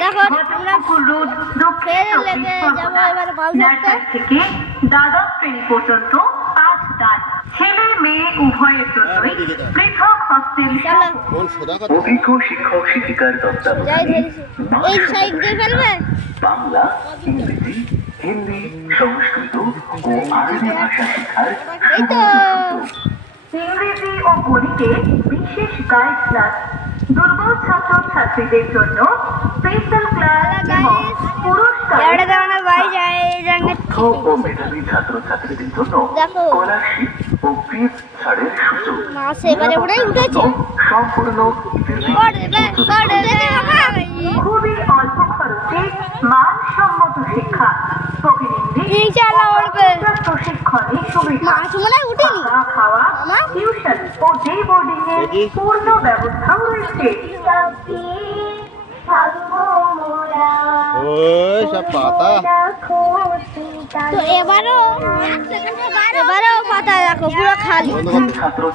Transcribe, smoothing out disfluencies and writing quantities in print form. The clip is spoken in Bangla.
দেখো আমরা রোড দক্ষিণ থেকে দ্বাদশ শ্রেণী পর্যন্ত 5 দান ছেলে মেয়ে উভয়ের জন্যই পৃথক হস্টেল অভিজ্ঞ শিক্ষক শিক্ষিকার তত্ত্বাবধানে এই সাইড দিয়ে ফেলবে বাংলা ইংরেজি হিন্দি সংস্কৃত ও আরবি ভাষা শেখার এই তো ইংরেজি ও গণিতে বিশেষ গাইড ক্লাস দুর্বল ছাত্র ছাত্রীদের জন্য স্পেশাল ক্লাস এবং পুরস্কার এবারে আমরা বাড়ি যাই জানতে দক্ষ ও মেধাবী ছাত্র ছাত্রীদের জন্য দেখো। স্কলারশিপ ও ফিস ছাড়ের সুযোগ মাছ এবারে উঠে উঠেছে সম্পূর্ণ খুবই অল্প খরচে মানসম্মত শিক্ষা স্পোকেন ইংলিশ প্রশিক্ষণে সুবিধা মাছ মনে হয় উঠেনি থাকা, খাওয়া মামা? টিউশন ও ডে বোর্ডিং এর পূর্ণ ব্যবস্থাও রয়েছে ওই সব পাতা তো এবারও পাতা দেখো পুরো খালি ছাত্র